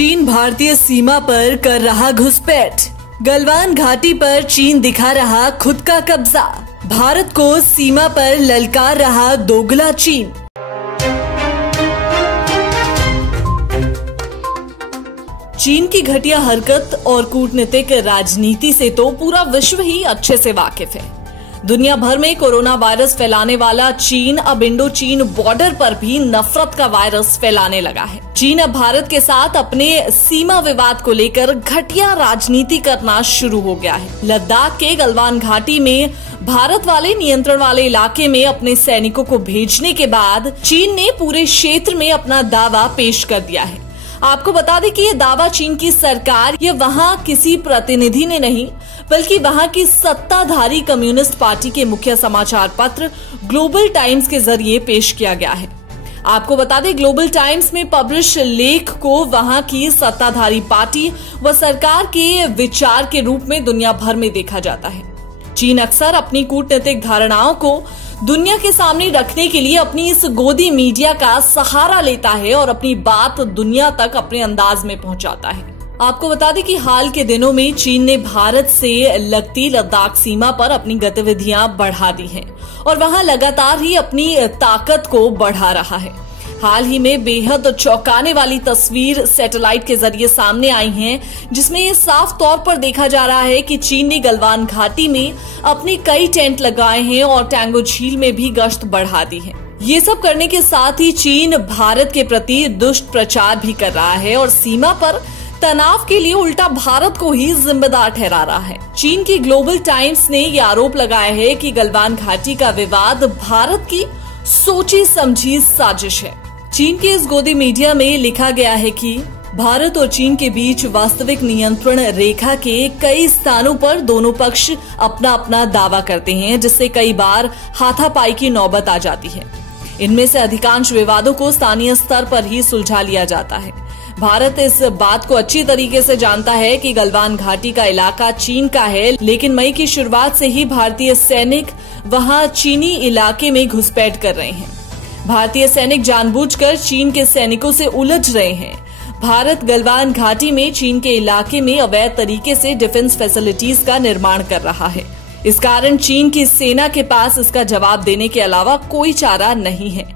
चीन भारतीय सीमा पर कर रहा घुसपैठ। गलवान घाटी पर चीन दिखा रहा खुद का कब्जा। भारत को सीमा पर ललकार रहा दोगला चीन। चीन की घटिया हरकत और कूटनीतिक राजनीति से तो पूरा विश्व ही अच्छे से वाकिफ है। दुनिया भर में कोरोना वायरस फैलाने वाला चीन अब इंडो चीन बॉर्डर पर भी नफरत का वायरस फैलाने लगा है। चीन अब भारत के साथ अपने सीमा विवाद को लेकर घटिया राजनीति करना शुरू हो गया है। लद्दाख के गलवान घाटी में भारत वाले नियंत्रण वाले इलाके में अपने सैनिकों को भेजने के बाद चीन ने पूरे क्षेत्र में अपना दावा पेश कर दिया है। आपको बता दें कि ये दावा चीन की सरकार या वहां किसी प्रतिनिधि ने नहीं, बल्कि वहां की सत्ताधारी कम्युनिस्ट पार्टी के मुख्य समाचार पत्र ग्लोबल टाइम्स के जरिए पेश किया गया है। आपको बता दें, ग्लोबल टाइम्स में पब्लिश लेख को वहां की सत्ताधारी पार्टी व सरकार के विचार के रूप में दुनिया भर में देखा जाता है। चीन अक्सर अपनी कूटनीतिक धारणाओं को दुनिया के सामने रखने के लिए अपनी इस गोदी मीडिया का सहारा लेता है और अपनी बात दुनिया तक अपने अंदाज में पहुंचाता है। आपको बता दें कि हाल के दिनों में चीन ने भारत से लगती लद्दाख सीमा पर अपनी गतिविधियां बढ़ा दी हैं और वहां लगातार ही अपनी ताकत को बढ़ा रहा है। हाल ही में बेहद चौंकाने वाली तस्वीर सैटेलाइट के जरिए सामने आई है, जिसमें ये साफ तौर पर देखा जा रहा है कि चीन ने गलवान घाटी में अपने कई टेंट लगाए हैं और टैंगो झील में भी गश्त बढ़ा दी है। ये सब करने के साथ ही चीन भारत के प्रति दुष्ट प्रचार भी कर रहा है और सीमा पर तनाव के लिए उल्टा भारत को ही जिम्मेदार ठहरा रहा है। चीन की ग्लोबल टाइम्स ने ये आरोप लगाया है कि गलवान घाटी का विवाद भारत की सोची समझी साजिश है। चीन के इस गोदी मीडिया में लिखा गया है कि भारत और चीन के बीच वास्तविक नियंत्रण रेखा के कई स्थानों पर दोनों पक्ष अपना अपना दावा करते हैं, जिससे कई बार हाथापाई की नौबत आ जाती है। इनमें से अधिकांश विवादों को स्थानीय स्तर पर ही सुलझा लिया जाता है। भारत इस बात को अच्छी तरीके से जानता है कि गलवान घाटी का इलाका चीन का है, लेकिन मई की शुरुआत से ही भारतीय सैनिक वहां चीनी इलाके में घुसपैठ कर रहे हैं। भारतीय सैनिक जानबूझकर चीन के सैनिकों से उलझ रहे हैं। भारत गलवान घाटी में चीन के इलाके में अवैध तरीके से डिफेंस फैसिलिटीज का निर्माण कर रहा है। इस कारण चीन की सेना के पास इसका जवाब देने के अलावा कोई चारा नहीं है।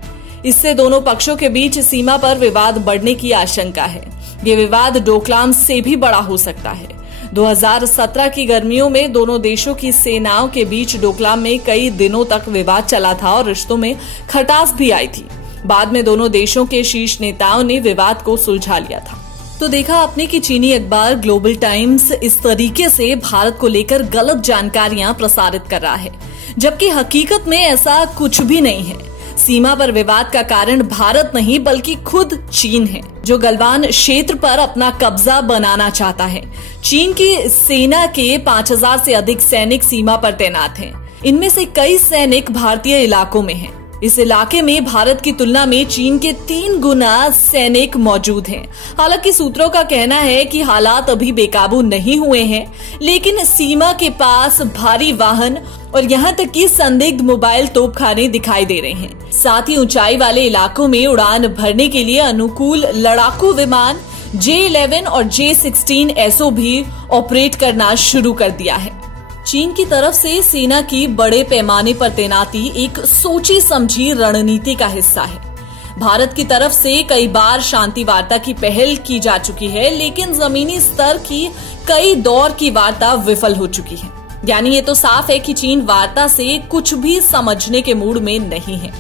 इससे दोनों पक्षों के बीच सीमा पर विवाद बढ़ने की आशंका है। ये विवाद डोकलाम से भी बड़ा हो सकता है। 2017 की गर्मियों में दोनों देशों की सेनाओं के बीच डोकलाम में कई दिनों तक विवाद चला था और रिश्तों में खटास भी आई थी। बाद में दोनों देशों के शीर्ष नेताओं ने विवाद को सुलझा लिया था। तो देखा आपने कि चीनी अखबार ग्लोबल टाइम्स इस तरीके से भारत को लेकर गलत जानकारियां प्रसारित कर रहा है, जबकि हकीकत में ऐसा कुछ भी नहीं है। सीमा पर विवाद का कारण भारत नहीं बल्कि खुद चीन है, जो गलवान क्षेत्र पर अपना कब्जा बनाना चाहता है। चीन की सेना के 5000 से अधिक सैनिक सीमा पर तैनात हैं। इनमें से कई सैनिक भारतीय इलाकों में हैं। इस इलाके में भारत की तुलना में चीन के 3 गुना सैनिक मौजूद हैं। हालांकि सूत्रों का कहना है कि हालात अभी बेकाबू नहीं हुए हैं, लेकिन सीमा के पास भारी वाहन और यहाँ तक कि संदिग्ध मोबाइल तोपखाने दिखाई दे रहे हैं। साथ ही ऊंचाई वाले इलाकों में उड़ान भरने के लिए अनुकूल लड़ाकू विमान J-11 और J-16 SO भी ऑपरेट करना शुरू कर दिया है। चीन की तरफ से सेना की बड़े पैमाने पर तैनाती एक सोची समझी रणनीति का हिस्सा है। भारत की तरफ से कई बार शांति वार्ता की पहल की जा चुकी है, लेकिन जमीनी स्तर की कई दौर की वार्ता विफल हो चुकी है। यानी ये तो साफ है कि चीन वार्ता से कुछ भी समझने के मूड में नहीं है।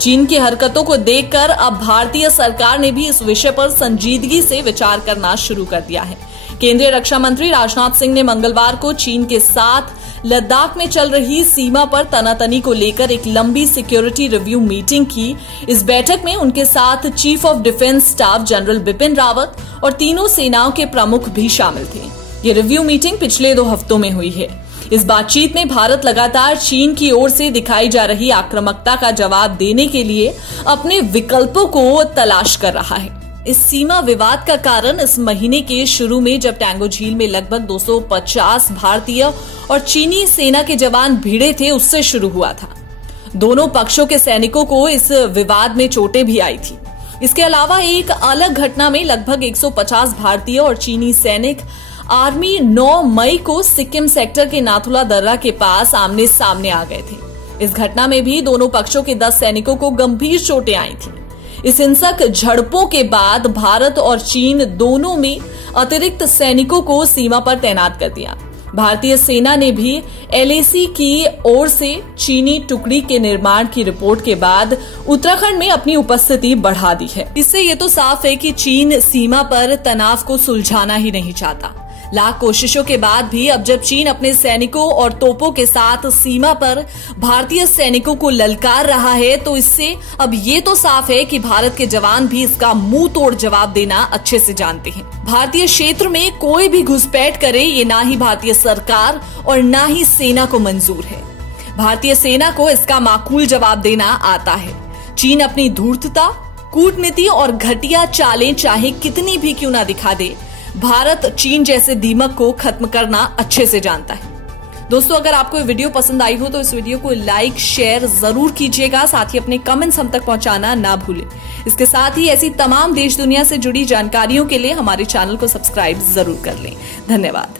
चीन की हरकतों को देखकर अब भारतीय सरकार ने भी इस विषय पर संजीदगी से विचार करना शुरू कर दिया है। केंद्रीय रक्षा मंत्री राजनाथ सिंह ने मंगलवार को चीन के साथ लद्दाख में चल रही सीमा पर तनातनी को लेकर एक लंबी सिक्योरिटी रिव्यू मीटिंग की। इस बैठक में उनके साथ chief of defence staff general Bipin Rawat और तीनों सेनाओं के प्रमुख भी शामिल थे। ये रिव्यू मीटिंग पिछले 2 हफ्तों में हुई है। इस बातचीत में भारत लगातार चीन की ओर से दिखाई जा रही आक्रामकता का जवाब देने के लिए अपने विकल्पों को तलाश कर रहा है। इस सीमा विवाद का कारण इस महीने के शुरू में जब टैंगो झील में लगभग 250 भारतीय और चीनी सेना के जवान भिड़े थे, उससे शुरू हुआ था। दोनों पक्षों के सैनिकों को इस विवाद में चोटें भी आई थी। इसके अलावा एक अलग घटना में लगभग 150 भारतीय और चीनी सैनिक आर्मी 9 मई को सिक्किम सेक्टर के नाथुला दर्रा के पास आमने सामने आ गए थे। इस घटना में भी दोनों पक्षों के 10 सैनिकों को गंभीर चोटें आई थी। इस हिंसक झड़पों के बाद भारत और चीन दोनों में अतिरिक्त सैनिकों को सीमा पर तैनात कर दिया। भारतीय सेना ने भी LAC की ओर से चीनी टुकड़ी के निर्माण की रिपोर्ट के बाद उत्तराखंड में अपनी उपस्थिति बढ़ा दी है। इससे ये तो साफ है कि चीन सीमा पर तनाव को सुलझाना ही नहीं चाहता। लाख कोशिशों के बाद भी अब जब चीन अपने सैनिकों और तोपों के साथ सीमा पर भारतीय सैनिकों को ललकार रहा है, तो इससे अब ये तो साफ है कि भारत के जवान भी इसका मुंह तोड़ जवाब देना अच्छे से जानते हैं। भारतीय क्षेत्र में कोई भी घुसपैठ करे, ये ना ही भारतीय सरकार और ना ही सेना को मंजूर है। भारतीय सेना को इसका माकूल जवाब देना आता है। चीन अपनी धूर्तता, कूटनीति और घटिया चालें चाहे कितनी भी क्यों ना दिखा दे, भारत चीन जैसे दीमक को खत्म करना अच्छे से जानता है। दोस्तों, अगर आपको ये वीडियो पसंद आई हो तो इस वीडियो को लाइक शेयर जरूर कीजिएगा। साथ ही अपने कमेंट्स हम तक पहुंचाना ना भूलें। इसके साथ ही ऐसी तमाम देश दुनिया से जुड़ी जानकारियों के लिए हमारे चैनल को सब्सक्राइब जरूर कर लें। धन्यवाद।